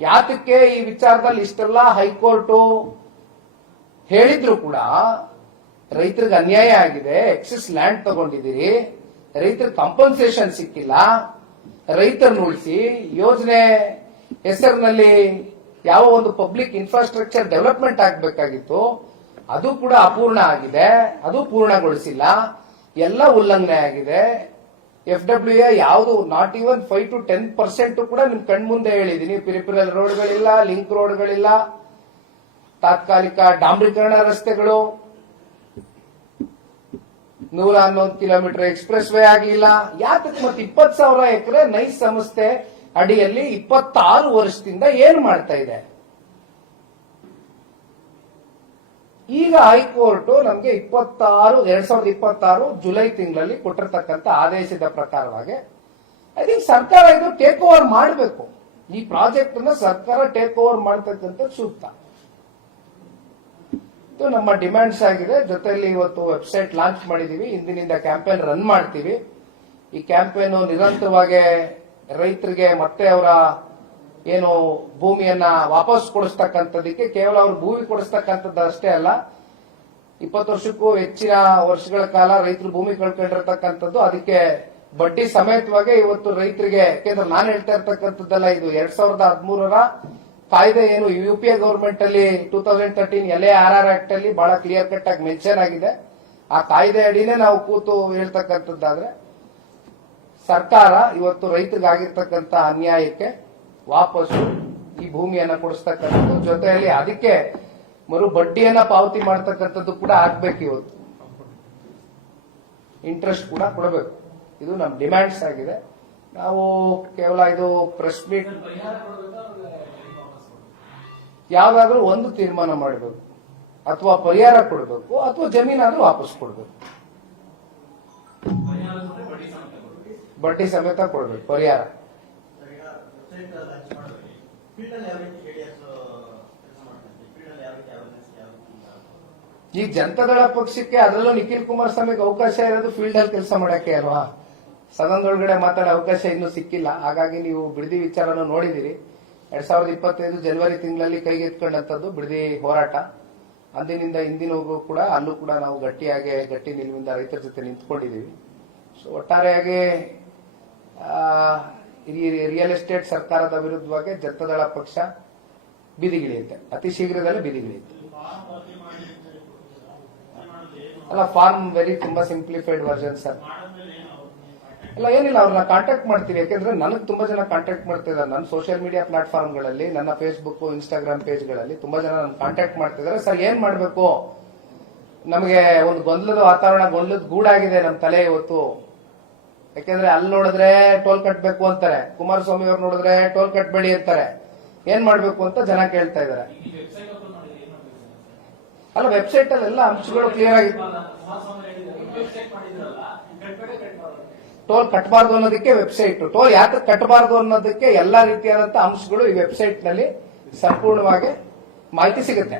ಯಾತಕ್ಕೆ ಈ ವಿಚಾರದಲ್ಲಿ ಇಷ್ಟೆಲ್ಲ ಹೈಕೋರ್ಟು ಹೇಳಿದ್ರು ಕೂಡ ರೈತರಿಗೆ ಅನ್ಯಾಯ ಆಗಿದೆ, ಎಕ್ಸೆಸ್ ಲ್ಯಾಂಡ್ ತಗೊಂಡಿದ್ದೀರಿ, ರೈತರಿಗೆ ಕಾಂಪನ್ಸೇಷನ್ ಸಿಕ್ಕಿಲ್ಲ, ರೈತರನ್ನು ಉಳಿಸಿ ಯೋಜನೆ ಹೆಸರಿನಲ್ಲಿ ಯಾವ ಒಂದು ಪಬ್ಲಿಕ್ ಇನ್ಫ್ರಾಸ್ಟ್ರಕ್ಚರ್ ಡೆವಲಪ್ಮೆಂಟ್ ಆಗಬೇಕಾಗಿತ್ತು ಅದು ಕೂಡ ಅಪೂರ್ಣ ಆಗಿದೆ, ಅದು ಪೂರ್ಣಗೊಳಿಸಿಲ್ಲ, ಎಲ್ಲ ಉಲ್ಲಂಘನೆ ಆಗಿದೆ. FWA ಯಾವುದು ನಾಟ್ ಈವನ್ 5 to 10% ಕೂಡ ನಿಮ್ ಕಣ್ಮುಂದೆ ಹೇಳಿದೀನಿ. ಪಿರಿಪಿರಲ್ ರೋಡ್ಗಳಿಲ್ಲ, ಲಿಂಕ್ ರೋಡ್ಗಳಿಲ್ಲ, ತಾತ್ಕಾಲಿಕ ಡಾಂಬರೀಕರಣ ರಸ್ತೆಗಳು, 111 ಕಿಲೋಮೀಟರ್ ಎಕ್ಸ್ಪ್ರೆಸ್ ವೇ ಆಗಲಿಲ್ಲ. ಯಾತಕ್ಕೆ ಮತ್ತೆ 20,000 ಎಕರೆ ನೈಸ್ ಸಂಸ್ಥೆ ಅಡಿಯಲ್ಲಿ 26 ವರ್ಷದಿಂದ ಏನ್ ಮಾಡ್ತಾ ಇದೆ? ಈಗ ಹೈಕೋರ್ಟ್ ನಮಗೆ 2026 ಜುಲೈ ತಿಂಗಳಲ್ಲಿ ಕೊಟ್ಟಿರ್ತಕ್ಕಂಥ ಆದೇಶದ ಪ್ರಕಾರವಾಗಿ ಐ ಥಿಂಕ್ ಸರ್ಕಾರ ಇದು ಟೇಕ್ ಓವರ್ ಮಾಡಬೇಕು. ಈ ಪ್ರಾಜೆಕ್ಟ್ ಅನ್ನ ಸರ್ಕಾರ ಟೇಕ್ ಓವರ್ ಮಾಡತಕ್ಕಂಥ ಸೂಕ್ತ. ಇದು ನಮ್ಮ ಡಿಮ್ಯಾಂಡ್ಸ್ ಆಗಿದೆ. ಜೊತೆಯಲ್ಲಿ ಇವತ್ತು ವೆಬ್ಸೈಟ್ ಲಾಂಚ್ ಮಾಡಿದೀವಿ, ಇಂದಿನಿಂದ ಕ್ಯಾಂಪೇನ್ ರನ್ ಮಾಡ್ತೀವಿ. ಈ ಕ್ಯಾಂಪೇನ್ ನಿರಂತರವಾಗಿ ರೈತರಿಗೆ ಮತ್ತೆ ಅವರ ಏನು ಭೂಮಿಯನ್ನ ವಾಪಸ್ ಕೊಡಿಸ್ತಕ್ಕಂಥದಕ್ಕೆ, ಕೇವಲ ಅವ್ರ ಭೂಮಿ ಕೊಡಿಸ್ತಕ್ಕಂಥದ್ದು ಅಷ್ಟೇ ಅಲ್ಲ, 20 ವರ್ಷಕ್ಕೂ ಹೆಚ್ಚಿನ ವರ್ಷಗಳ ಕಾಲ ರೈತರು ಭೂಮಿ ಕಳ್ಕೊಂಡಿರ್ತಕ್ಕಂಥದ್ದು, ಅದಕ್ಕೆ ಬಡ್ಡಿ ಸಮೇತವಾಗಿ ಇವತ್ತು ರೈತರಿಗೆ, ಯಾಕೆಂದ್ರೆ ನಾನು ಹೇಳ್ತಾ ಇರ್ತಕ್ಕಂಥದ್ದಲ್ಲ, ಇದು 2013ರ ಕಾಯ್ದೆ ಏನು UPA ಗವರ್ಮೆಂಟ್ ಅಲ್ಲಿ 2013 LARR ಆಕ್ಟ್ ಅಲ್ಲಿ ಬಹಳ ಕ್ಲಿಯರ್ ಕಟ್ ಆಗಿ ಮೆನ್ಷನ್ ಆಗಿದೆ. ಆ ಕಾಯ್ದೆ ಅಡಿನೇ ನಾವು ಕೂತು ಹೇಳ್ತಕ್ಕಂಥದ್ದಾದ್ರೆ ಸರ್ಕಾರ ಇವತ್ತು ರೈತರಿಗಾಗಿರ್ತಕ್ಕಂಥ ಅನ್ಯಾಯಕ್ಕೆ ವಾಪಸ್ಸು ಈ ಭೂಮಿಯನ್ನ ಕೊಡಿಸ್ತಕ್ಕಂಥದ್ದು, ಜೊತೆಯಲ್ಲಿ ಅದಕ್ಕೆ ಮರು ಬಡ್ಡಿಯನ್ನ ಪಾವತಿ ಮಾಡತಕ್ಕಂಥದ್ದು ಕೂಡ ಆಗ್ಬೇಕು. ಇವತ್ತು ಇಂಟ್ರೆಸ್ಟ್ ಕೂಡ ಕೊಡಬೇಕು. ಇದು ನಮ್ಮ ಡಿಮ್ಯಾಂಡ್ಸ್ ಆಗಿದೆ. ನಾವು ಕೇವಲ ಇದು ಪ್ರೆಸ್ ಮೀಟ್ ಯಾವ್ದಾದ್ರೂ ಒಂದು ತೀರ್ಮಾನ ಮಾಡಬೇಕು, ಅಥವಾ ಪರಿಹಾರ ಕೊಡಬೇಕು, ಅಥವಾ ಜಮೀನಾದ್ರೂ ವಾಪಸ್ ಕೊಡಬೇಕು. ಬಡ್ಡಿ ಸಮೇತ ಕೊಡಬೇಕು ಪರಿಹಾರ. ಈ ಜನತಾದಳ ಪಕ್ಷಕ್ಕೆ ಅದರಲ್ಲೂ ನಿಖಿಲ್ ಕುಮಾರಸ್ವಾಮಿಗೆ ಅವಕಾಶ ಇರೋದು ಫೀಲ್ಡ್ ಅಲ್ಲಿ ಕೆಲಸ ಮಾಡಕ್ಕೆ ಅಲ್ವಾ? ಸದನದೊಳಗಡೆ ಮಾತಾಡೋ ಅವಕಾಶ ಇನ್ನೂ ಸಿಕ್ಕಿಲ್ಲ. ಹಾಗಾಗಿ ನೀವು ಬಿಡದಿ ವಿಚಾರನ ನೋಡಿದಿರಿ. 2025 ಜನವರಿ ತಿಂಗಳಲ್ಲಿ ಕೈಗೆತ್ಕೊಂಡಂತದ್ದು ಬಿಡದಿ ಹೋರಾಟ. ಅಂದಿನಿಂದ ಇಂದಿನವರೆಗೂ ಕೂಡ ಅಲ್ಲೂ ಕೂಡ ನಾವು ಗಟ್ಟಿ ನಿಲುವಿಂದ ರೈತರ ಜೊತೆ ನಿಂತ್ಕೊಂಡಿದ್ದೀವಿ. ಸೊ ಒಟ್ಟಾರೆಯಾಗಿ ರಿಯಲ್ ಎಸ್ಟೇಟ್ ಸರ್ಕಾರದ ವಿರುದ್ಧವಾಗಿ ಜನತಾದಳ ಪಕ್ಷ ಬೀದಿಗಿಳಿಯುತ್ತೆ, ಅತಿ ಶೀಘ್ರದಲ್ಲೇ ಬೀದಿಗಿಳಿಯುತ್ತೆ. ಅಲ್ಲ, ಫಾರ್ಮ್ ತುಂಬಾ ಸಿಂಪ್ಲಿಫೈಡ್ ವರ್ಷನ್ ಸರ್. ಅಲ್ಲ, ಏನಿಲ್ಲ, ಅವ್ರನ್ನ ಕಾಂಟ್ಯಾಕ್ಟ್ ಮಾಡ್ತೀವಿ. ಯಾಕೆಂದ್ರೆ ನನಗೆ ತುಂಬಾ ಜನ ಕಾಂಟ್ಯಾಕ್ಟ್ ಮಾಡ್ತಿದ್ದಾರೆ. ನನ್ನ ಸೋಷಿಯಲ್ ಮೀಡಿಯಾ ಪ್ಲಾಟ್ಫಾರ್ಮ್ಗಳಲ್ಲಿ, ನನ್ನ ಫೇಸ್ಬುಕ್, ಇನ್ಸ್ಟಾಗ್ರಾಮ್ ಪೇಜ್ಗಳಲ್ಲಿ ತುಂಬಾ ಜನ ನನ್ನ ಕಾಂಟ್ಯಾಕ್ಟ್ ಮಾಡ್ತಿದ್ದಾರೆ. ಸರ್, ಏನ್ ಮಾಡ್ಬೇಕು, ನಮಗೆ ಒಂದು ಗೊಂದಲದ ವಾತಾವರಣ, ಗೊಂದಲದ ಗೂಡಾಗಿದೆ ನಮ್ಮ ತಲೆ ಇವತ್ತು. ಯಾಕೆಂದ್ರೆ ಅಲ್ಲಿ ನೋಡಿದ್ರೆ ಟೋಲ್ ಕಟ್ಬೇಕು ಅಂತಾರೆ, ಕುಮಾರಸ್ವಾಮಿ ಅವ್ರು ನೋಡಿದ್ರೆ ಟೋಲ್ ಕಟ್ಬೇಡಿ ಅಂತಾರೆ. ಏನ್ ಮಾಡ್ಬೇಕು ಅಂತ ಜನ ಕೇಳ್ತಾ ಇದ್ದಾರೆ. ಅಲ್ಲ, ವೆಬ್ಸೈಟ್ ಅಲ್ಲಿ ಎಲ್ಲ ಅಂಶಗಳು ಕ್ಲಿಯರ್ ಆಗಿ, ಟೋಲ್ ಕಟ್ಟಬಾರ್ದು ಅನ್ನೋದಕ್ಕೆ ವೆಬ್ಸೈಟ್, ಟೋಲ್ ಯಾಕೆ ಕಟ್ಟಬಾರ್ದು ಅನ್ನೋದಕ್ಕೆ ಎಲ್ಲಾ ರೀತಿಯಾದಂತಹ ಅಂಶಗಳು ಈ ವೆಬ್ಸೈಟ್ ನಲ್ಲಿ ಸಂಪೂರ್ಣವಾಗಿ ಮಾಹಿತಿ ಸಿಗುತ್ತೆ.